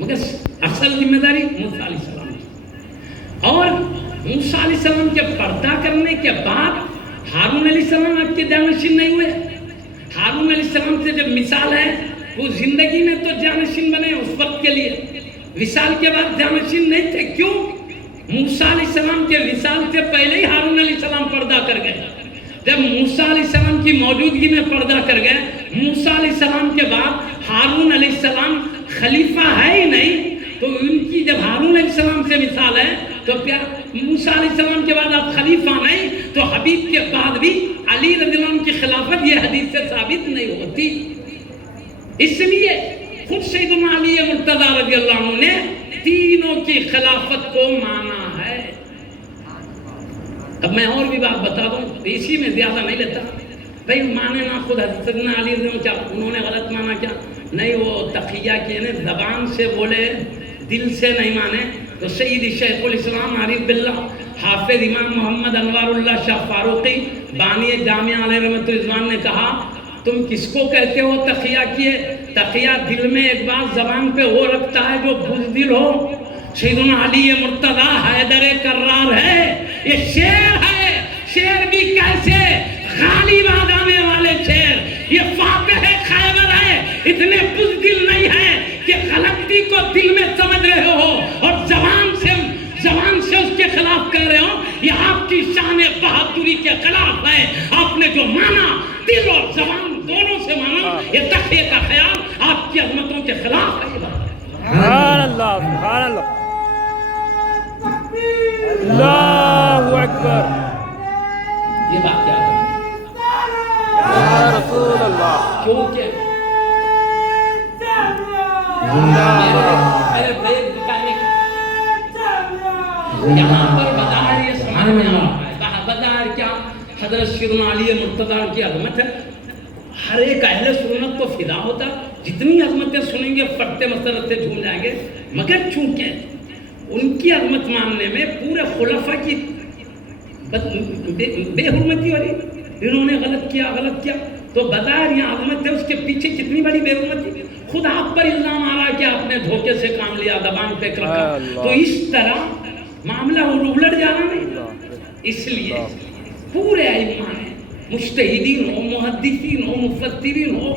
مگر اصل ذمہ داری موسیٰ علیہ السلام کی. اور موسیٰ علیہ السلام کے پردہ کرنے کے بعد ہارون علیہ السلام آپ کے جانشین نہیں ہوئے. ہارون علیہ السلام سے جب مثال ہے وہ زندگی میں تو جانشین بنے اس وقت کے لیے, وصال کے بعد جانشین نہیں تھے. کیوں؟ موسیٰ علیہ السلام کے وصال سے پہلے ہی ہارون علیہ السلام پردہ کر گئے. جب موسیٰ علیہ السلام کی موجودگی میں پردہ کر گئے, موسیٰ علیہ السلام کے بعد ہارون علیہ السلام خلیفہ ہے ہی نہیں, تو ان کی جب ہارون علیہ السلام سے مثال ہے تو موسیٰ علیہ السلام کے بعد آپ خلیفہ نہیں, تو حبیب کے بعد بھی علی رضی اللہ عنہ کی خلافت یہ حدیث سے ثابت نہیں ہوتی. اس لیے خود سیدنا علی مرتضیٰ رضی اللہ عنہ نے تینوں کی خلافت کو مانا ہے. اب میں اور بھی بات بتا دوں, اسی میں زیادہ نہیں لیتا. بھئی مانے نہ خود حضرت علی رضی اللہ عنہ, کیا انہوں نے غلط مانا کیا؟ نہیں, وہ تقیہ کی زبان سے بولے, دل سے نہیں مانے. تو سید شیخ الاسلام عارف باللہ حافظ امام محمد انوار اللہ شاہ فاروقی بانی جامعہ علیہ رحمۃ الرضوان نے کہا تم کس کو کہتے ہو تقیہ کیے؟ تقیہ دل میں ایک بات زبان پہ وہ رکھتا ہے جو بزدل ہو. سیدنا علی مرتضیٰ حیدر کرار ہے, یہ شعر ہے. شعر بھی کیسے؟ غالب آنے والے شعر. یہ فاتح خیبر ہے, اتنے بزدل نہیں ہے کہ غلطی کو دل میں سمجھ رہے ہو اور زبان سے اس کے خلاف کہہ رہے ہو. یہ آپ کی شان بہادری کے خلاف ہے. آپ نے جو مانا دل اور زبان دونوں سے مانا, یہ تقیہ کا خیال آپ کی عظمتوں کے خلاف ہے. سبحان اللہ, سبحان اللہ, اللہ اکبر. یہ بات کیا ہے یا رسول اللہ, کیونکہ یہاں پر بدار یہ سمجھ میں آ رہا ہے. بدار کیا؟ حضرت سیدنا علی مرتضیٰ کی عظمت ہے. ہر ایک اہل سنت کو فدا ہوتا, جتنی عظمتیں سنیں گے پڑھتے مسرت سے جھوم جائیں گے. مگر چونکہ ان کی عظمت ماننے میں پورے خلفاء کی بے حرمتی ہو رہی, انہوں نے غلط کیا تو بدار یہاں عظمت ہے, اس کے پیچھے کتنی بڑی بے حرمتی. خود آپ پر الزام آ رہا کہ آپ نے دھوکے سے کام لیا, زبان پہ رکھا, تو اس طرح معاملہ الٹ جانا نہیں. اس لیے پورے ائمہ ہیں, مجتہدین ہو, محدثین ہو, مفسرین ہو,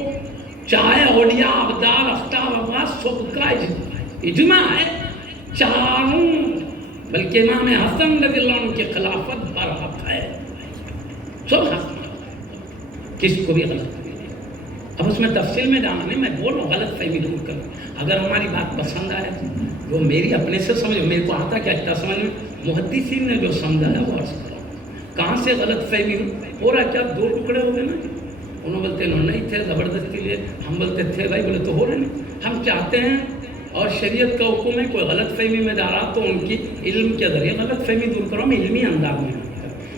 چاہے اولیاء, ابدال, افتاب, عباس, سب کا اجماع ہے. چاروں بلکہ امام حسن رضی اللہ عنہ کی خلافت برحق ہے. سب حق کس کو بھی غلط نہیں. اب اس میں تفصیل میں جانا نہیں, میں بول رہا ہوں غلط فہمی دور کروں. اگر ہماری بات پسند آئے تو میری اپنے سے سمجھو, میرے کو آتا کیا اچھا سمجھ میں, محدثین نے جو سمجھا ہے وہ عرض کرو. کہاں سے غلط فہمی ہو رہا؟ کیا دو ٹکڑے ہو گئے نا, انہوں بولتے انہوں نہیں تھے زبردستی لیے, ہم بولتے تھے بھائی, بولے تو ہو رہے نہیں. ہم چاہتے ہیں اور شریعت کا حکم ہے کوئی غلط فہمی میں جا رہا تو ان کی علم کے ذریعے غلط فہمی دور کرو. ہم علمی انداز میں,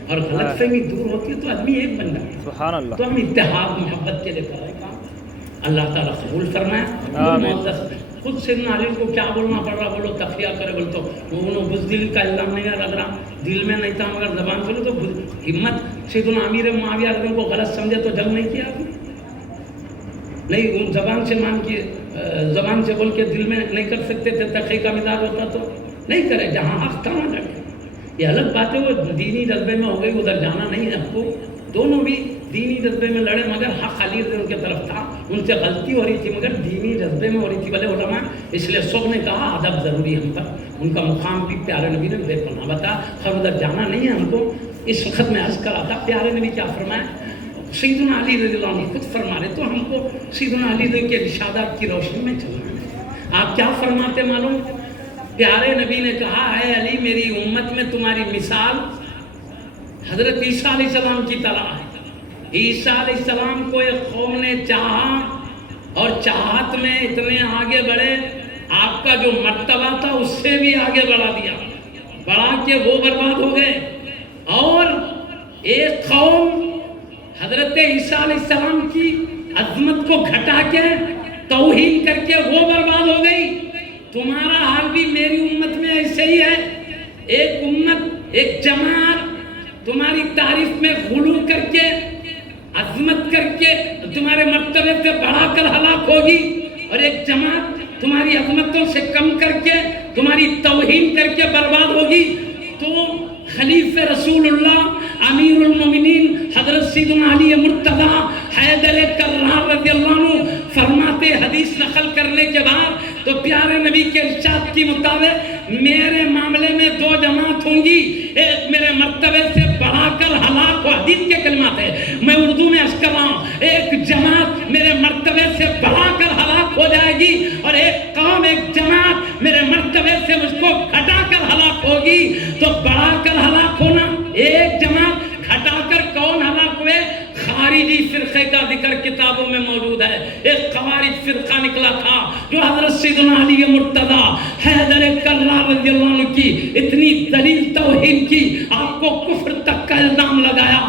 اور غلط فہمی دور ہوتی ہے تو آدمی ایک بن جاتا ہے. سبحان اللہ. تو ہم اتحاد محبت کے لیے کر رہے ہیں کام. اللہ تعالیٰ قبول فرمائے. خود سیدنا علی کو کیا بولنا پڑ رہا, بولو تقیہ کرے, بولے تو انہوں بزدل کا الزام نہیں لگ رہا, دل میں نہیں تھا مگر زبان سے. تو ہمت سیدنا امیر معاویہ کو غلط سمجھے تو جنگ نہیں کیا نہیں, ان زبان سے مان کے زبان سے بول کے دل میں نہیں کر سکتے تھے, تقیہ کا مزاج ہوتا تو نہیں کرے, جہاں حق تھا وہاں لڑے. یہ الگ بات ہے, وہ دینی جذبے میں ہو گئی, ادھر جانا نہیں ہے. ہم کو دونوں بھی دینی جذبے میں لڑے, مگر حق علی ان کی طرف تھا. ان سے غلطی ہو رہی تھی مگر دینی جذبے میں ہو رہی تھی. بھلے علماء اس لیے سب نے کہا ادب ضروری ہے ہم پر, ان کا مقام بھی پیارے نبی نے بے پناہ بتا. خیر ادھر جانا نہیں ہے ہم کو. اس وقت میں عرض کرا تھا پیارے نبی کیا فرمایا, سیدنا علی رضی اللہ عنہ خود فرما رہے, تو ہم کو سیدنا علی رضی کے ارشادات کی روشنی میں چلنا ہے. آپ کیا فرماتے معلوم؟ پیارے نبی نے کہا ہے علی میری امت میں تمہاری مثال حضرت عیسیٰ علیہ السلام کی طرح ہے. عیسیٰ علیہ السلام کو ایک قوم نے چاہا اور چاہت میں اتنے آگے بڑھے, آپ کا جو مرتبہ تھا اس سے بھی آگے بڑھا دیا, بڑھا کے وہ برباد ہو گئے. اور ایک قوم حضرت عیسیٰ علیہ السلام کی عظمت کو گھٹا کے توہین کر کے وہ برباد ہو گئی. تمہارا حال بھی میری امت میں ایسے ہی ہے. ایک امت, ایک جماعت تمہاری تعریف میں غلو کر کے, عظمت کر کے تمہارے مرتبے سے بڑھا کر ہلاک ہوگی, اور ایک جماعت تمہاری عظمتوں سے کم کر کے تمہاری توہین کر کے برباد ہوگی تو خلیفہ رسول اللہ امیر المومنین حضرت سیدنا علی مرتضیٰ حیدر کرار رضی اللہ عنہ فرماتے حدیث نقل کرنے کے بعد تو پیارے نبی کے ارشاد کی مطابق میرے معاملے میں دو جماعت ہوں گی، ایک میرے مرتبے سے بڑھا کر ہلاک ہو، حدیث کے کلمات ہے، میں اردو میں عرض کر رہا ہوں، ایک جماعت میرے مرتبے سے بڑھا کر ہلاک ہو جائے گی اور ایک قوم ایک جماعت میرے مرتبے سے مجھ کو گھٹا کر ہلاک ہوگی۔ تو بڑھا کر ہلاک ہونا، ایک جماعت گھٹا کر کون ہلاک ہوئے؟ خارجی فرقے کا ذکر کتابوں میں موجود ہے۔ ایک خوارج فرقہ نکلا تھا جو حضرت سیدنا علی مرتضیٰ حیدر کرار رضی اللہ عنہ کی اتنی ذلیل توہین کی، آپ کو کفر تک کا الزام لگایا،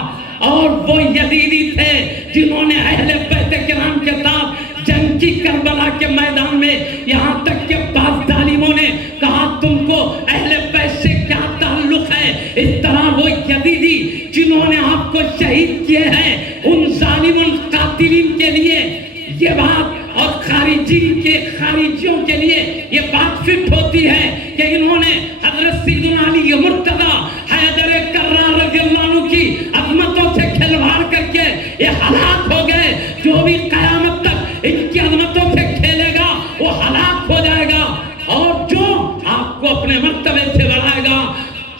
اور وہ یزیدی تھے جنہوں نے اہل بیت کرام کے ساتھ جنگ کی کربلا کے میدان میں، یہاں تک کہ بعض ظالموں نے کہا تم کو اہل بیت سے کیا تعلق ہے، اس طرح وہ یزیدی جنہوں نے آپ کو شہید کیے ہیں ان ظالم قاتلین کے لیے یہ بات، اور خارجیوں کے لیے یہ بات فٹ ہوتی ہے کہ انہوں نے حضرت سیدنا علی مرتضیٰ حیدر کرار رضی اللہ عنہ کی عظمتوں سے کھلواڑ کر کے یہ ہلاک ہو گئے، جو بھی قیامت تک ان کی عظمتوں سے کھیلے گا وہ ہلاک ہو جائے گا، اور جو آپ کو اپنے مرتبے سے بڑھائے گا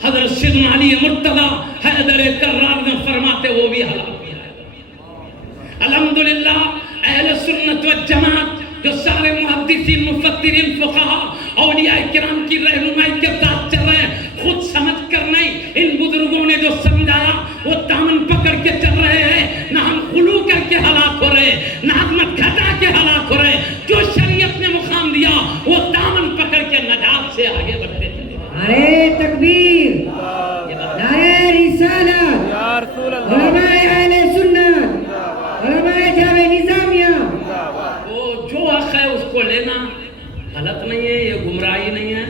حضرت سیدنا علی مرتضیٰ حیدر کرار نے فرماتے وہ بھی ہلاک ہو جائے گا۔ الحمدللہ اہل سنت والجماعت جو سارے محدثین مفسرین فقہا اولیاء کرام کی رہنمائی کے ساتھ چل رہے ہیں، خود سمجھ کر نہیں، ان بزرگوں نے جو سمجھایا وہ دامن پکڑ کے چل رہے ہیں، نہ ہم غلو کر کے ہلاک ہو رہے، نہ عظمت گھٹا کے ہلاک ہو رہے، جو شریعت نے مقام دیا وہ دامن پکڑ کے نجات سے آگے بڑھتے چلے۔ نعرہ تکبیر، نعرہ رسالت، یا رسول اللہ، علماء اہل سنت، علماء جامع نظامیہ، وہ جو حق ہے اس کو لینا غلط نہیں ہے، یہ گمراہی نہیں ہے،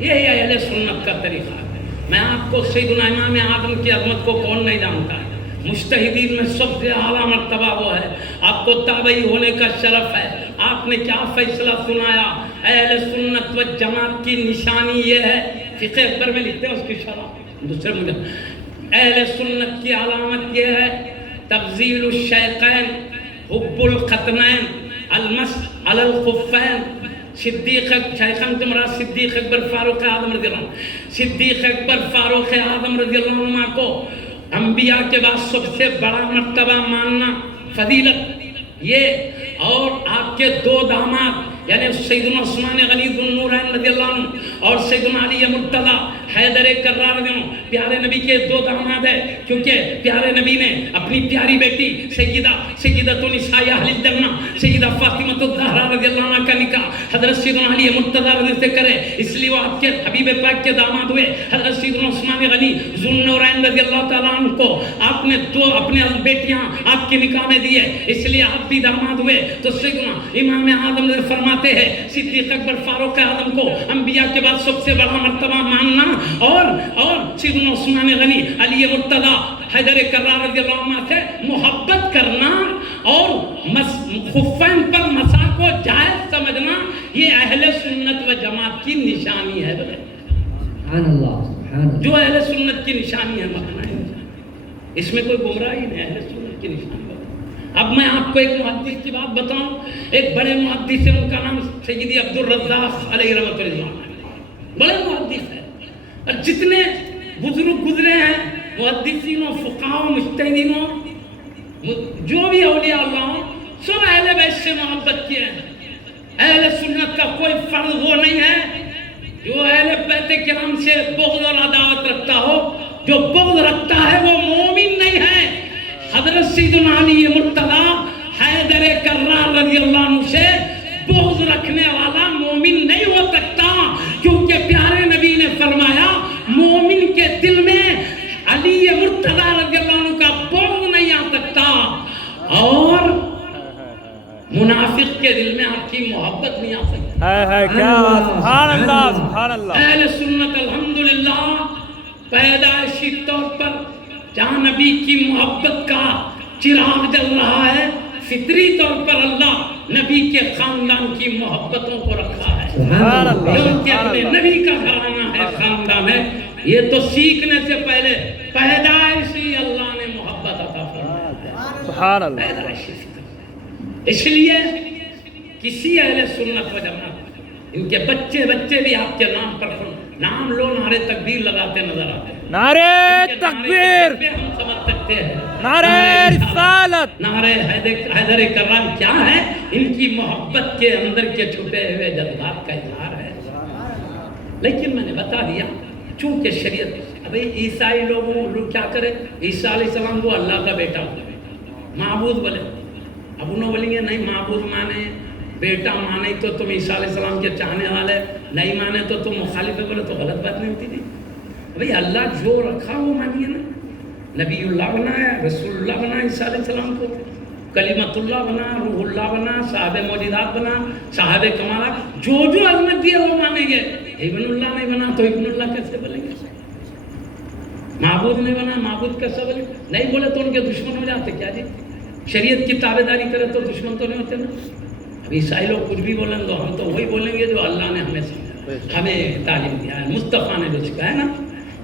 یہ اہل سنت کا طریقہ ہے۔ میں آپ کو سیدنا امام اعظم کی عظمت کو کون نہیں جانتا ہے، مجتہدین میں سب سے اعلیٰ مرتبہ وہ ہے، آپ کو تابعی ہونے کا شرف ہے، آپ نے کیا فیصلہ سنایا؟ اہل سنت و جماعت کی نشانی یہ ہے، فقہ اکبر میں لکھتے ہیں اس کی شرح دوسرے مجھے، اہل سنت کی علامت یہ ہے تفضیل الشیخین، حب الختنین، المسح علی الخفین، صدیق شیخان تمہارا صدیق اکبر فاروق اعظم رضی اللہ عنہ، صدیق اکبر فاروق اعظم رضی اللہ عنہ کو انبیاء کے بعد سب سے بڑا مرتبہ ماننا، فضیلت یہ، اور آپ کے دو داماد یعنی سیدنا عثمان غنی ذو النورین رضی اللہ عنہ اور سیدنا علی مرتضیٰ حیدر کرار رضی اللہ عنہ، پیارے نبی کے دو داماد ہیں، کیونکہ پیارے نبی نے اپنی پیاری بیٹی سیدۃ نساء اہل الجنہ سیدہ فاطمہ الزہرا رضی اللہ عنہ کا نکاح حضرت سیدنا علی مرتضیٰ رضی سے کرے، اس لیے وہ آپ کے حبیب پاک کے داماد ہوئے۔ حضرت سیدنا عثمان غنی ذو النورین رضی اللہ تعالیٰ عنہ کو آپ نے دو اپنے بیٹیاں آپ کے نکاح میں دیے، اس لیے آپ بھی داماد ہوئے۔ تو سیدنا امام اعظم نے فرماتے ہیں صدیق اکبر فاروق اعظم کو انبیاء کے بعد سب سے بڑا مرتبہ ماننا، اور سیدنا عثمان غنی علی مرتضیٰ حیدر کرار رضی اللہ عنہ سے محبت کرنا اور خفین پر مسح کو جائز سمجھنا، یہ اہل سنت و جماعت کی نشانی ہے۔ سبحان اللہ، سبحان اللہ، جو اہل سنت کی نشانی ہے ماننا ہے، اس میں کوئی گمراہی نہیں، اہل سنت کی نشانی۔ اب میں آپ کو ایک محدث کی بات بتاؤں، ایک بڑے محدث ہیں، ان کا نام سیدی عبد الرزاق علیہ رحمۃ اللہ، بڑے محدث ہیں، اور جتنے بزرگ گزرے ہیں محدثینوں، فقہاؤں، مجتہدینوں، جو بھی اولیاء اللہ سب اہل بیت سے محبت کیے ہیں۔ اہل سنت کا کوئی فرض وہ نہیں ہے جو اہل بیت کرام سے بغض اور عداوت رکھتا ہو، جو بغض رکھتا ہے وہ مومن نہیں ہے۔ حضرت سیدنا علی مرتضیٰ حیدر کرار رضی اللہ عنہ سے بغض رکھنے والا مومن نہیں ہو سکتا، کیونکہ پیارے نبی نے فرمایا مومن کے دل میں علی مرتضیٰ رضی اللہ عنہ کا بغض نہیں آ سکتا، اور منافق کے دل میں آپ کی محبت نہیں آ سکتی۔ کیا سبحان اللہ، سبحان اللہ۔ اہل سنت الحمدللہ پیدائشی طور پر جہاں نبی کی محبت کا چراغ جل رہا ہے، فطری طور پر اللہ نبی کے خاندان کی محبتوں کو رکھا ہے، سبحان اللہ کیونکہ اپنے نبی کا گھرانہ ہے، خاندان ہے. یہ تو سیکھنے سے پہلے پیدائشی اللہ نے محبت عطا فرمائی، سبحان اللہ. پیدائشی. اس لیے کسی اہل سنت و جماعت ان کے بچے بھی آپ کے نام پر نام لو نعرے تکبیر لگاتے نظر آتے ہیں. نعرے تکبیر، ہم سمجھ سکتے ہیں نعرے رسالت، نعرے حیدر کرام کیا ہے؟ ان کی محبت کے اندر کے چھپے ہوئے جذبات کا اظہار ہے. لیکن میں نے بتا دیا چونکہ شریعت ابھی عیسائی لوگ کیا کرے، عیسیٰ علیہ السلام کو اللہ کا بیٹا معبود بولے. اب انہوں بولیں گے نہیں معبود مانے بیٹا مانے تو تم عیسیٰ علیہ السلام کے چاہنے والے، نہیں مانے تو تم مخالف بولے تو غلط بات نہیں ہوتی تھی. بھئی اللہ جو رکھا وہ مانیے نا. نبی اللہ بنایا، رسول اللہ بنا عیسیٰ علیہ السلام کو، کلمت اللہ بنا، روح اللہ بنا، صاحب موجودات بنا، صاحب کمالات، جو عظمت دی ہے وہ مانیں گے. ابن اللہ نہیں بنا تو ابن اللہ کیسے بولیں گے؟ معبود نہیں بنا معبود کیسے بولیں گے؟ نہیں بولے تو ان کے دشمن ہو جاتے کیا جی؟ شریعت کی تابع داری کرے تو دشمن تو نہیں ہوتے نا. اب عیسائی لوگ کچھ بھی بولیں گے ہم تو وہی بولیں گے جو اللہ نے ہمیں سمجھا، ہمیں تعلیم دیا ہے، مصطفیٰ نے جو سکھایا نا.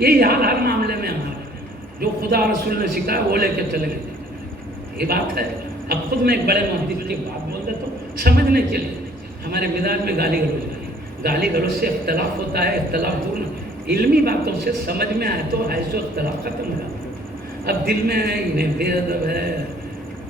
یہی حال ہر معاملے میں ہمارا، جو خدا رسول نے سکھایا وہ لے کے چلے گئے. یہ بات ہے. اب خود میں ایک بڑے محدث کی بات بول دیتا ہوں سمجھنے کے لیے. ہمارے مزاج میں گالی گلوچ سے اختلاف ہوتا ہے، اختلاف دور علمی باتوں سے سمجھ میں آئے تو ہے سو اختلاف ختم ہو جاتا ہے. اب دل میں انہیں بے ادب ہے،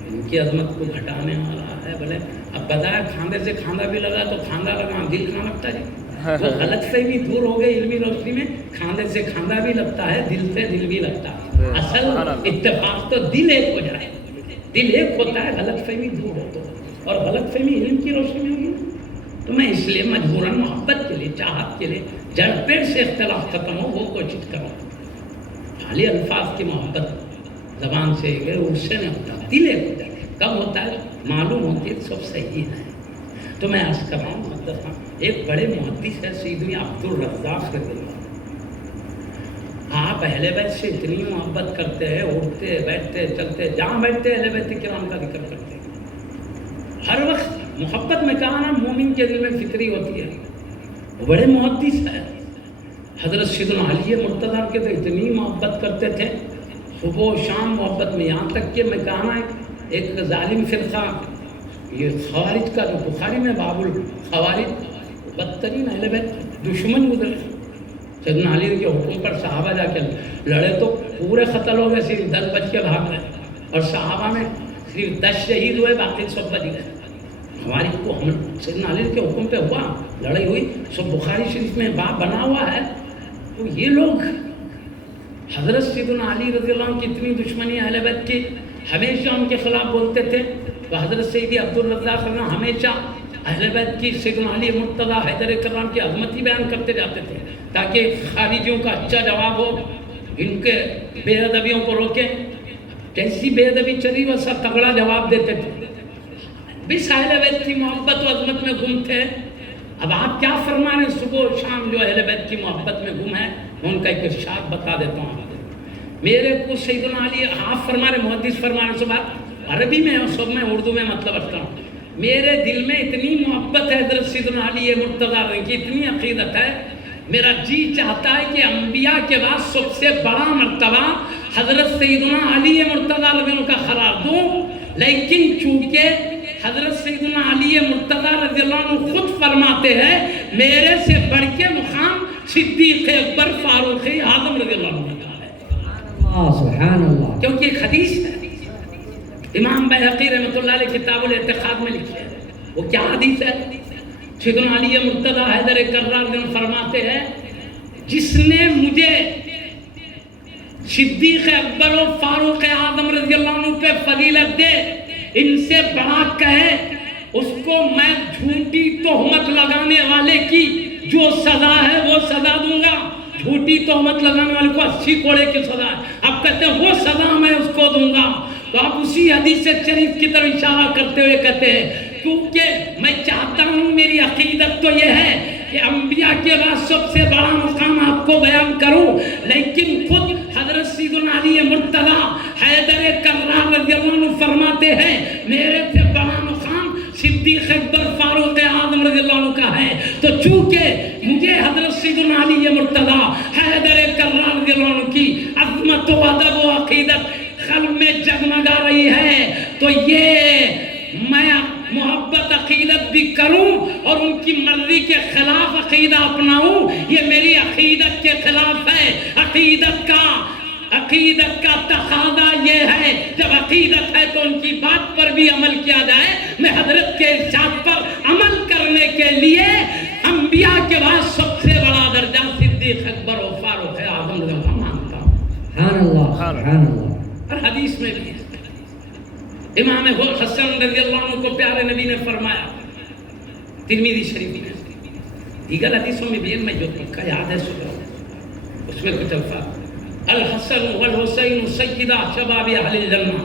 ان کی عظمت کو گھٹانے والا ہے. بولے اب بتایا کھاندے سے کھاندہ بھی لگا تو کھاندہ لگا، دل کہاں لگتا ہے؟ وہ غلط فہمی دور ہو گئی علمی روشنی میں. کھاندے سے کھاندہ بھی لگتا ہے، دل سے دل بھی لگتا ہے. اصل اتفاق تو دل ایک ہو جائے، دل ایک ہوتا ہے، غلط فہمی دور ہو تو. اور غلط فہمی علم کی روشنی میں ہوگی تو میں اس لیے مجبوراً محبت کے لیے، چاہت کے لیے جڑ پیڑ سے اختلاف ختم ہو وہ کوشش کروں. خالی الفاظ کی محبت زبان سے اس سے نہیں ہوتا، دل ایک ہوتا ہے. کب ہوتا ہے؟ معلوم ہوتی ہے سب صحیح ہے. تو میں عرض کر رہا ہوں ایک بڑے محدث ہے سیدھی عبدالرزاق رضی اللہ. آپ اہل بیت سے اتنی محبت کرتے ہیں، اٹھتے بیٹھتے چلتے جہاں بیٹھتے اہل بیت کرام کا ذکر کرتے ہیں. ہر وقت محبت میں کہا نا مومن کے دل میں فطری ہوتی ہے. وہ بڑے محدث ہے. حضرت سیدنا علی مرتضیٰ کے تو اتنی محبت کرتے تھے صبح و شام محبت میں، یہاں تک کہ میں کہا نا ایک ظالم فرقہ یہ خوارج کا جو بخاری میں باب الخوارج بدترین اہل بیت دشمن گزرے. سیدنا علی کے حکم پر صحابہ جا کے لڑے تو پورے قتل ہو گئے، صرف 10 بچ کے بھاگ گئے. اور صحابہ میں صرف 10 شہید ہوئے، باقی سب بچ گئے. ہماری کو ہم سیدنا علی کے حکم پہ ہوا، لڑائی ہوئی، سب بخاری شریف میں باب بنا ہوا ہے. تو یہ لوگ حضرت سیدنا علی رضی اللہ عنہ کی اتنی دشمنی اہل بیت کی، ہمیشہ ان کے خلاف بولتے تھے. تو حضرت سیدی عبدالرزاق نے ہمیشہ اہل بیت کی، سیدنا علی مرتضیٰ حیدر کرام کی عظمت ہی بیان کرتے جاتے تھے تاکہ خارجیوں کا اچھا جواب ہو، ان کے بے ادبیوں کو روکیں. کیسی بے ادبی چلی وہ سب تگڑا جواب دیتے تھے. بس اہل بیت کی محبت و عظمت میں گم تھے. اب آپ کیا فرما رہے ہیں؟ صبح و شام جو اہل بیت کی محبت میں گم ہے ان کا ایک ارشاد بتا دیتا ہوں. میرے کو سیدنا علی آپ فرما رہے، محدث فرما رہے، صبح عربی میں اور سب میں اردو میں مطلب رکھتا ہوں. میرے دل میں اتنی محبت ہے حضرت سیدنا علی مرتضیٰ کی، اتنی عقیدت ہے، میرا جی چاہتا ہے کہ انبیاء کے بعد سب سے بڑا مرتبہ حضرت سیدنا علی مرتضیٰ کا قرار دوں. لیکن چونکہ حضرت سیدنا علی مرتضیٰ رضی اللہ عنہ خود فرماتے ہیں میرے سے بڑھ کے مقام صدیق اکبر فاروق اعظم رضی اللہ عنہ کا ہے. سبحان اللہ. کیونکہ ایک حدیث ہے امام بیہقی رحمۃ اللہ علیہ کتاب الاعتقاد میں لکھی ہے. وہ کیا حدیث ہے؟ سیدنا علی مرتضیٰ حیدر کرار فرماتے ہیں جس نے مجھے صدیق اکبر و فاروق اعظم رضی اللہ عنہ پہ فضیلت دے، ان سے بڑا کہے، اس کو میں جھوٹی تہمت لگانے والے کی جو سزا ہے وہ سزا دوں گا. جھوٹی تہمت لگانے والے کو 80 کوڑے کی سزا ہے. اب کہتے ہیں وہ سزا میں اس کو دوں گا. تو آپ اسی حدیث شریف کی طرف اشارہ کرتے ہوئے کہتے ہیں کیونکہ میں چاہتا ہوں، میری عقیدت تو یہ ہے کہ انبیاء کے بعد سب سے بڑا مقام آپ کو بیان کروں، لیکن خود حضرت سیدنا علی مرتضیٰ حیدر کرار رضی اللہ عنہ فرماتے ہیں میرے سے بڑا مقام صدیق چونکہ مجھے حضرت سیدنا علی مرتضی حیدر کرار رضی اللہ عنہ کی عظمت و ادب و عقیدت قلب میں جگمگا رہی ہے تو یہ میں محبت عقیدت بھی کروں اور ان کی مرضی کے خلاف عقیدہ اپناؤں، یہ میری عقیدت کے خلاف ہے۔ عقیدت کا تقاضا یہ ہے جب عقیدت ہے تو ان کی بات پر بھی عمل کیا جائے۔ میں حضرت کے ارشاد پر عمل کرنے کے لیے انبیاء کے بعد سب سے بڑا درجہ صدیق اکبر و فاروق اعظم رضی اللہ عنہ مانتا ہوں۔ سبحان اللہ سبحان اللہ۔ اور حدیث میں بھی ہے، امام حسن رضی اللہ عنہ کو پیارے نبی نے فرمایا، ترمذی شریف میں، دیگر حدیثوں میں بھی ہے، میں جو پکا یاد ہے سنا اس میں کچھ الفاظ، الحسن والحسین سیدہ شباب اہل الجنہ،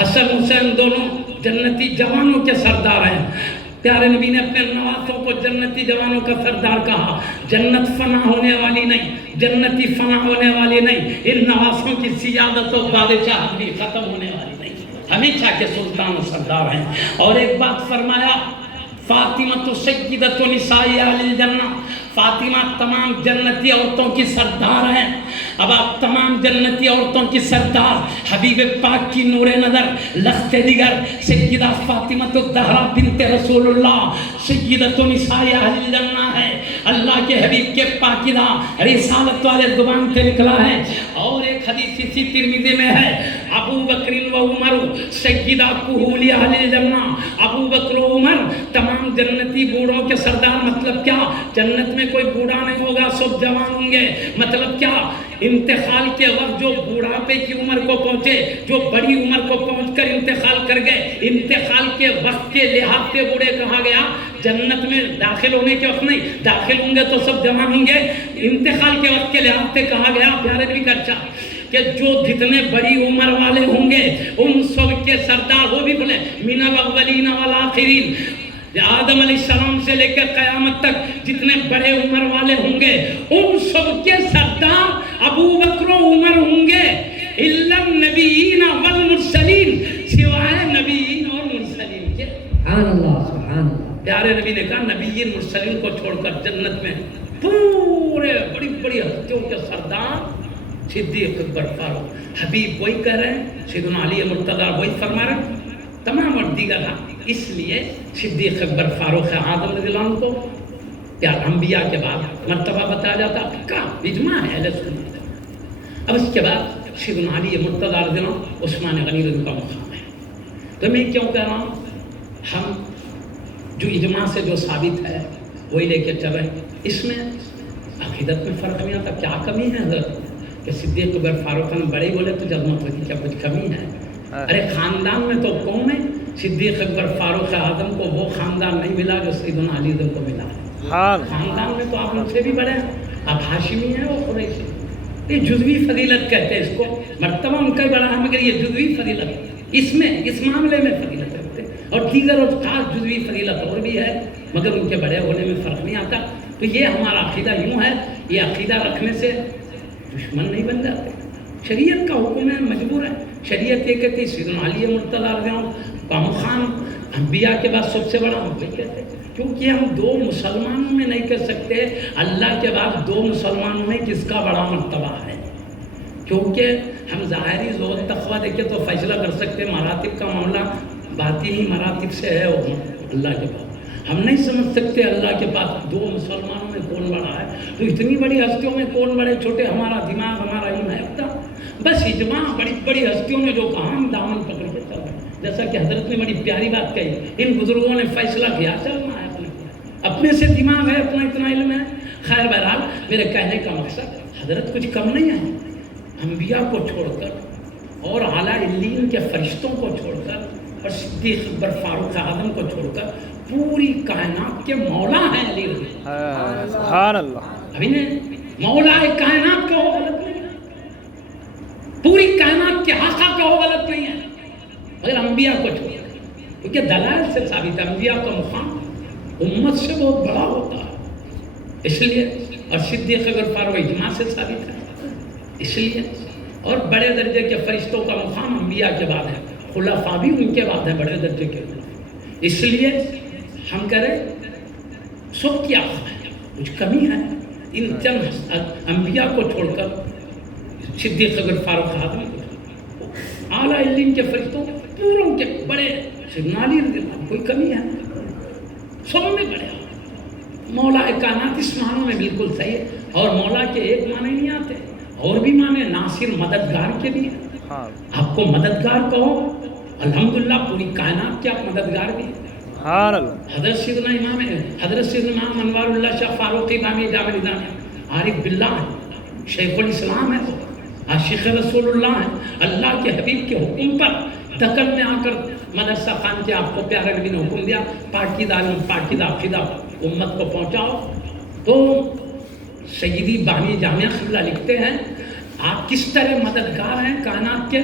حسن حسین دونوں جنتی جوانوں کے سردار ہیں۔ پیارے نبی نے اپنے نواسوں کو جنتی جوانوں کا سردار کہا۔ جنت فنا ہونے والی نہیں، جنتی فنا ہونے والی نہیں، ان نواسوں کی سیادت و بادشاہت بھی ختم ہونے والی نہیں، ہمیشہ کے سلطان و سردار ہیں۔ اور ایک بات فرمایا، فاطمہ سیدۃ نساء اہل الجنہ، فاطمہ تمام جنتی عورتوں کی سردار ہیں۔ اب آپ تمام جنتی عورتوں کی سردار حبیب پاک کی نور نظر لخت دیگر سیدہ فاطمہ الزہرا بنت رسول اللہ سیدۃ نساء اہل الجنہ ہے۔ اللہ کے حبیب کے پاکیزہ رسالت والے زبان سے نکلا ہے۔ اور ایک حدیث اسی ترمذی میں ہے، ابو بکر و عمر سیدہ کہول اہل الجنہ، ابو بکر و عمر تمام جنتی بوڑھوں کے سردار۔ مطلب کیا؟ جنت میں کوئی بوڑھا نہیں ہوگا، سب جوان ہوں گے۔ مطلب کیا؟ انتقال کے وقت جو بوڑھاپے کی عمر کو پہنچے، جو بڑی عمر کو پہنچ کر انتقال کر گئے، انتقال کے وقت کے لحاظ سے بوڑھے کہا گیا۔ جنت میں داخل ہونے کے وقت نہیں، داخل ہوں گے تو سب جوان ہوں گے، انتقال کے وقت کے لحاظ سے کہا گیا پیارے نبی کا اچھا کہ جو جتنے بڑی عمر والے ہوں گے ان سب کے سردار، وہ بھی بولے من الاولین والآخرین، آدم علیہ السلام سے لے کر قیامت تک جتنے بڑے عمر والے ہوں گے ان سب کے سردار ابو بکر و عمر ہوں گے، الا النبیین والمرسلین، سوائے نبیین اور مرسلین کے۔ سبحان اللہ سبحان اللہ۔ پیارے نبی نے کہا نبیین مرسلین کو چھوڑ کر جنت میں پورے بڑی بڑی ہستیوں کے سردار صدیق اکبر فاروق حبیب وہی کہہ رہے ہیں، سیدنا علی مرتضی وہی فرما رہے ہیں، تمام اور دیگر ہاں۔ اس لیے صدیق اکبر فاروق اعظم رضی اللہ عنہ کو یا انبیاء کے بعد مرتبہ بتایا جاتا کا اجماع ہے اہل سنت۔ اب اس کے بعد سیدنا علی مرتضی رضی اللہ عنہ، عثمان غنی رضی اللہ عنہ کا مقام ہے۔ تو میں کیوں کہہ رہا ہوں، ہم جو اجماع سے جو ثابت ہے وہی لے کے چل رہے ہیں۔ اس میں عقیدت میں فرق نہیں آتا، کیا کمی ہے حضرت کہ صدیق اکبر فاروق نے بڑے بولے تو عظمت ہوگی، کیا کچھ کمی ہے؟ ارے خاندان میں تو قوم ہے، صدیق اکبر فاروق اعظم کو وہ خاندان نہیں ملا جو سیدنا علی کو ملا ہے۔ خاندان میں تو آپ ان سے بھی بڑے ہیں، آپ ہاشمی ہیں اور قریشی۔ یہ جزوی فضیلت کہتے ہیں اس کو، مرتبہ ان کا ہی بڑا ہے مگر یہ جزوی فضیلت، اس میں اس معاملے میں فضیلت رکھتے ہیں، اور دیگر اور خاص جزوی فضیلت اور بھی ہے مگر ان کے بڑے ہونے میں فرق نہیں آتا۔ تو یہ ہمارا عقیدہ یوں ہے، یہ عقیدہ رکھنے سے دشمن نہیں بن جاتے، شریعت کا حکم ہے، مجبور ہے۔ شریعت یہ کہتی ہے سیدنا علی مرتضی رضی اللہ عنہ کا مقام انبیاء کے بعد سب سے بڑا ہم نہیں کہتے، کیونکہ ہم دو مسلمانوں میں نہیں کہہ سکتے اللہ کے بعد دو مسلمانوں میں کس کا بڑا مرتبہ ہے، کیونکہ ہم ظاہری زہد تقویٰ دیکھیں تو فیصلہ کر سکتے ہیں، مراتب کا معاملہ باطنی مراتب سے ہے اور اللہ کے بعد ہم نہیں سمجھ سکتے اللہ کے پاس دو مسلمانوں میں کون بڑا ہے۔ تو اتنی بڑی ہستیوں میں کون بڑے چھوٹے، ہمارا دماغ ہمارا علم ہے اپنا، بس اجماع بڑی بڑی ہستیوں نے جو کہا ہم دامن پکڑ کے چل رہے ہیں۔ جیسا کہ حضرت نے بڑی پیاری بات کہی، ان بزرگوں نے فیصلہ کیا، چلنا ہے اپنے سے، دماغ ہے اپنا، اتنا علم ہے۔ خیر بہرحال میرے کہنے کا مقصد حضرت کچھ کم نہیں ہے، انبیاء کو چھوڑ کر اور اعلیٰ علیین کے فرشتوں کو چھوڑ کر اور صدیق اکبر فاروق اعظم کو چھوڑ کر پوری کائنات کے مولا ہیں علی رضی اللہ۔ سبحان اللہ۔ ابھی نے مولا کائنات کا ہو غلط نہیں ہے، پوری کائنات کے آقا کا ہو غلط نہیں ہے، مگر انبیاء کو چھوڑ کر، کیونکہ دلائل سے ثابت ہے انبیاء کا مقام امت سے بہت بڑا ہوتا ہے، اس لیے، اور صدیق اکبر فاروق اجماع سے ثابت ہے، اس لیے، اور بڑے درجے کے فرشتوں کا مقام انبیاء کے بعد ہے، خلفاء بھی ان کے بعد ہے بڑے درجے کے، اس لیے ہم کہہ رہے سب کی آقا ہے، کچھ کمی ہے ان چند انبیاء کو چھوڑ کر، صدیق اکبر فاروق اعظم اعلیٰ علم کے فرشتوں پوروں کے بڑے سیدنا علی رضی اللہ عنہ، کوئی کمی ہے؟ سب میں بڑے مولا کائنات اس معنوں میں بالکل صحیح ہے، اور مولا کے ایک معنی نہیں آتے، اور بھی معنی ناصر مددگار کے بھی ہیں۔ آپ کو مددگار کہو، الحمدللہ پوری کائنات کے آپ مددگار بھی ہیں۔ حضرت سیدنا امام انوار اللہ شاہ فاروقی بامی جامع نظام عارف باللہ ہے، شیخ الاسلام ہے، عاشق رسول اللہ ہے، اللہ کے حبیب کے حکم پر دکن میں آ کر مدرسہ خان کے آپ کو پیارے نبی نے حکم دیا پاکیزہ علم پاکیزہ عقیدہ امت کو پہنچاؤ۔ تو سیدی بامی جامعہ قبلہ لکھتے ہیں آپ کس طرح مددگار ہیں کائنات کے۔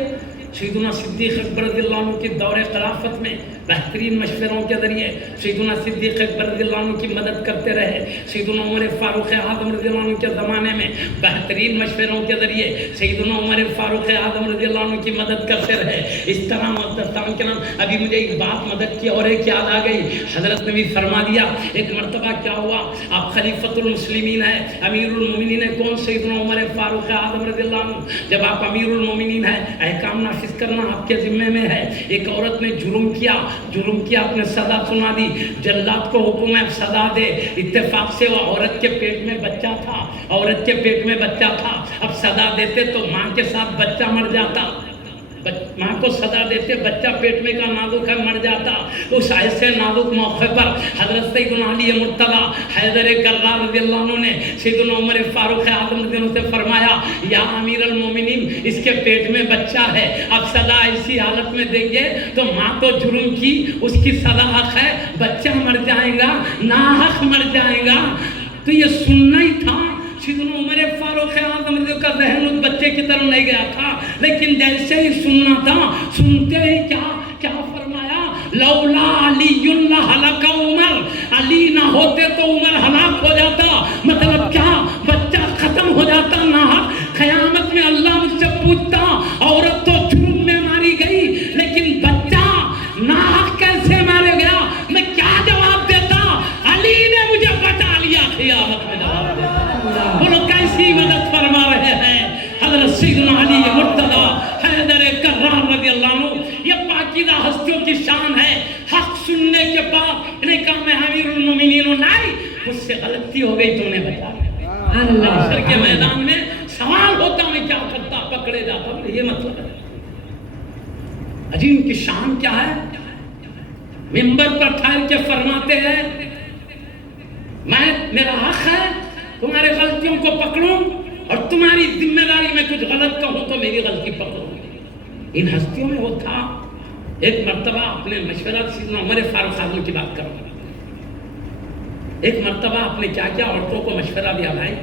سیدنا صدیق اکبر رضی اللہ عنہ کی دور خلافت میں بہترین مشوروں کے ذریعے سیدنا صدیق اکبر رضی اللہ عنہ کی مدد کرتے رہے، سیدنا عمر فاروق اعظم رضی اللہ عنہ کے زمانے میں بہترین مشوروں کے ذریعے سیدنا عمر فاروق اعظم رضی اللہ عنہ کی مدد کرتے رہے۔ اس طرح محترم کرام ابھی مجھے ایک بات مدد کی اور ایک یاد آ گئی، حضرت نے بھی فرما دیا ایک مرتبہ کیا ہوا، آپ خلیفۃ المسلمین ہیں، امیر المومنین ہیں، کون؟ سیدنا عمر فاروق اعظم رضی اللہ عنہ۔ جب آپ امیر المومنین ہیں، احکام نافذ کرنا آپ کے ذمے میں ہے۔ ایک عورت نے جرم کیا، آپ نے سزا سنا دی، جلاد کو حکم ہے سزا دے۔ اتفاق سے وہ عورت کے پیٹ میں بچہ تھا، اب سزا دیتے تو ماں کے ساتھ بچہ مر جاتا، ماں کو سزا دیتے بچہ پیٹ میں کا نازک ہے مر جاتا۔ اس ایسے نازک موقع پر حضرت سیدنا علی مرتضی حیدر کرار رضی اللہ عنہ نے سیدنا عمر فاروق اعظم رضی اللہ عنہ سے فرمایا یا امیر المومنین اس کے پیٹ میں بچہ ہے، اب سزا ایسی حالت میں دیں گے تو ماں تو جرم کی، اس کی سزا حق ہے، بچہ مر جائے گا، ناحق مر جائے گا۔ تو یہ سننا ہی تھا۔ سیدنا عمر فاروق اعظم کا ذہن اس بچے کی طرف نہیں گیا تھا، لیکن جیسے ہی سننا تھا، سنتے ہی کیا فرمایا؟ لولا علی لہلک عمر، علی نہ ہوتے تو عمر ہلاک ہو جاتا۔ مطلب کیا؟ بچہ ختم ہو جاتا ناحق۔ قیامت میں اللہ مجھ سے پوچھتا عورت تو جرم میں ماری گئی لیکن بچہ ناحق کیسے مارے گیا؟ میں کیا جواب دیتا؟ علی نے مجھے بچا لیا۔ قیامت میں جواب دیتا بولو کیسی مدد فرما رہے ہیں حضرت سیدنا علی مرتضی حیدر کرار رضی اللہ عنہ۔ یہ پاکیزہ ہستیوں کی شان ہے، حق سننے کے بعد انہیں کہا میں امیر المومنین ہوں، نہیں مجھ سے غلطی ہو گئی تو نے بچا لیا۔ حشر کے میدان میں سوال ہوتا میں کیا کرتا؟ پکڑے جاتا۔ یہ مطلب ہے عجیب کی شان کیا ہے؟ ممبر پر ٹھہر کے فرماتے ہیں میرا حق ہے تمہارے غلطیوں کو پکڑوں اور تمہاری ذمہ داری میں کچھ غلط کہوں تو میری غلطی پکڑوں۔ ان ہستیوں میں وہ تھا۔ ایک مرتبہ اپنے مشورہ سیدنا عمر فاروق اعظم کی بات کروں، ایک مرتبہ آپ نے کیا کیا عورتوں کو مشورہ دیا بھائی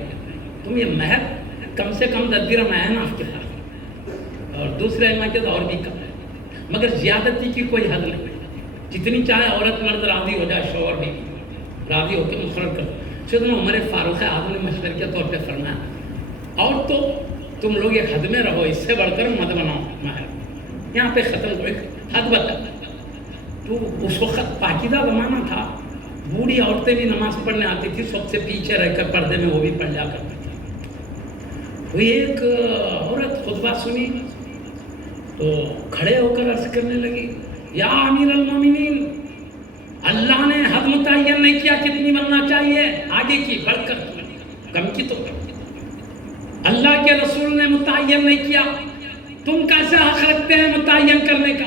تم یہ مہر کم سے کم 10 درہم ہے نا آپ کے پاس، اور دوسرے علماء کے اور بھی کم ہے، مگر زیادتی کی کوئی حد نہیں، جتنی چاہے عورت مرد راضی ہو جائے، شوہر بھی راضی ہو کے مقرر کر۔ سیدنا عمر فاروق اعظم نے مشورے کے طور پہ فرمایا اور تو تم لوگ ایک حد میں رہو، اس سے بڑھ کر مت بناؤ مہر، یہاں پہ ختم کرو، ایک حد بتا۔ تو اس وقت پاکیزہ زمانہ تھا، بوڑھی عورتیں بھی نماز پڑھنے آتی تھی، سب سے پیچھے رہ کر پردے میں وہ بھی پڑھ جا کرتی تھی۔ کوئی ایک عورت خطبہ سنی تو کھڑے ہو کر عرض کرنے لگی یا امیر المومنین، اللہ نے حد متعین نہیں کیا کتنی بننا چاہیے، آگے کی بڑھ کر کم کی تو اللہ کے رسول نے متعین نہیں کیا، تم کیسے حق رکھتے ہیں متعین کرنے کا؟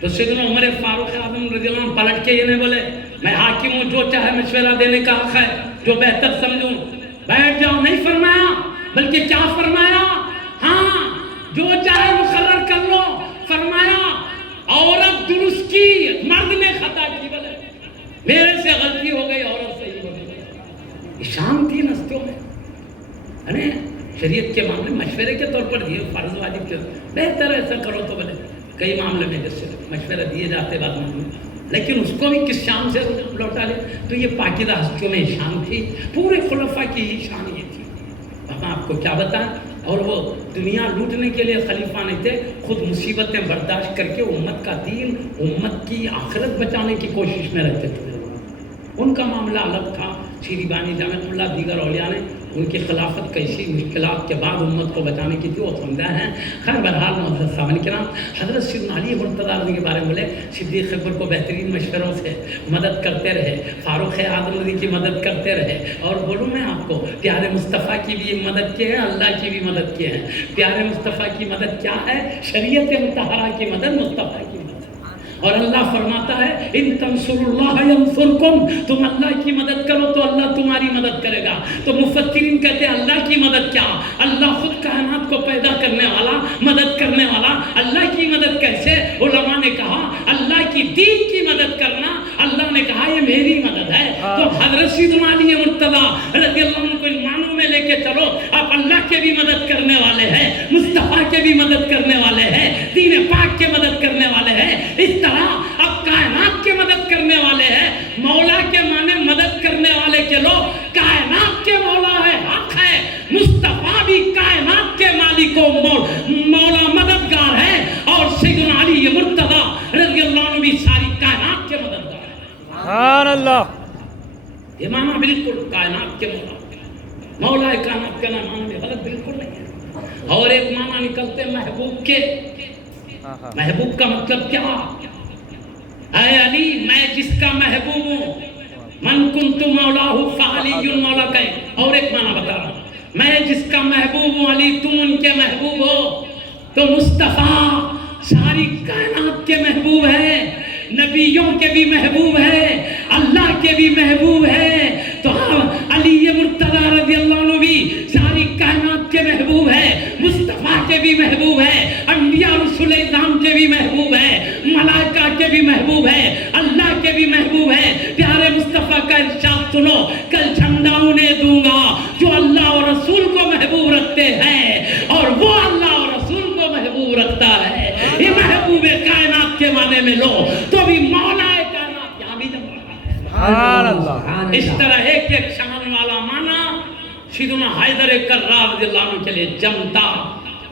تو سیدنا عمر فاروق اعظم رضی اللہ عنہ پلٹ کے یہ نہیں بولے میں حاکم ہوں، جو چاہے مشورہ دینے کا حق ہے، جو بہتر سمجھوں بیٹھ جاؤ، نہیں فرمایا، بلکہ کیا فرمایا؟ ہاں جو چاہے مقرر کر لو۔ فرمایا عورت درست کی، مرد نے خطا کی، بولے میرے سے غلطی ہو گئی، عورت سے ہی ہو گئی۔ شان تھی ہستیوں میں، یعنی شریعت کے معاملے مشورے کے طور پر دیے، فرض واجب کے بہتر ایسا کرو تو بولے کئی معاملے میں جس سے مشورہ دیے جاتے بعد میں، لیکن اس کو بھی کس شان سے لوٹا لے؟ تو یہ پاکیزہ ہستیوں میں شان تھی، پورے خلفاء کی ہی شان یہ تھی۔ ہم آپ کو کیا بتائیں، اور وہ دنیا لوٹنے کے لیے خلیفہ نہیں تھے، خود مصیبتیں برداشت کر کے امت کا دین، امت کی آخرت بچانے کی کوشش میں رہتے تھے۔ ان کا معاملہ الگ تھا۔ شیری بانی جامع اللہ دیگر اولیاء نے ان کی خلافت کیسی مشکلات کے بعد امت کو بچانے کی تھی وہ سمجھا ہے. خیر بہرحال معزز سامعین کرام، حضرت سیدنا علی مرتضیٰ رضی کے بارے میں بولے صدیق اکبر کو بہترین مشوروں سے مدد کرتے رہے، فاروق اعظم رضی کی مدد کرتے رہے. اور بولوں میں آپ کو پیارے مصطفیٰ کی بھی مدد کی ہے، اللہ کی بھی مدد کی ہے. پیارے مصطفیٰ کی مدد کیا ہے؟ شریعت مطہرہ کی مدد، مصطفیٰ کی مدد. اور اللہ فرماتا ہے ان تنصروا اللہ ینصرکم، تم اللہ کی مدد کرو تو اللہ تمہاری مدد کرے گا. تو مفسرین کہتے ہیں اللہ کی مدد کیا؟ اللہ خود کائنات کو پیدا کرنے والا، مدد کرنے والا. اللہ کی مدد کیسے؟ علماء نے کہا اللہ کی دین کی مدد کرنا، اللہ نے کہا یہ میری مدد ہے. تو حضرت سیدنا علی مرتضیٰ رضی اللہ عنہ کو ان معنوں میں لے کے چلو، آپ اللہ کے بھی مدد کرنے والے ہیں، مصطفیٰ کے بھی مدد کرنے والے ہیں، دین پاک کے مدد کرنے والے ہیں. اس طرح اب کائنات کے مدد کرنے والے ہیں. مولا کے معنی مدد کرنے والے کے لوگ، کائنات کے مولا ہے، حق ہے. مصطفیٰ بھی کائنات کے مالک و مولا مددگار ہے، اور سیدنا علی مرتضیٰ رضی اللہ عنہ بھی ساری کائنات کے مددگار ہے. سبحان اللہ. یہ معنی بالکل کائنات کے مولا کائنات کا نام غلط بالکل نہیں ہے. اور ایک معنی نکلتے محبوب کے. محبوب کا مطلب کیا؟ اے علی میں جس کا محبوب ہوں، من کنت مولاہ فعلی مولا کہ. اور ایک معنی بتا رہا ہوں، میں جس کا محبوب ہوں علی تم ان کے محبوب ہو. تو مصطفیٰ ساری کائنات کے محبوب ہے، نبیوں کے بھی محبوب ہے، اللہ کے بھی محبوب ہے. تو علی مرتضیٰ رضی اللہ عنہ بھی ساری کائنات کے محبوب ہے، مصطفیٰ کے بھی محبوب ہے، انبیاء رسول اکرام کے بھی محبوب ہے، ملائکہ کے بھی محبوب ہے، اللہ کے بھی محبوب ہے. پیارے مصطفیٰ کا ارشاد سنو، کل جھنڈا انہیں دوں گا جو اللہ اور رسول کو محبوب رکھتے ہیں، اور وہ اللہ اور رسول کو محبوب رکھتا ہے. یہ محبوب کائنات کے معنی میں لو تو بھی مولا کائنات یہاں بھی جمع ہے. سبحان اللہ. اس طرح ایک ایک شان والا معنی سیدنا حیدر کرار رضی اللہ عنہ کے لیے جمتا.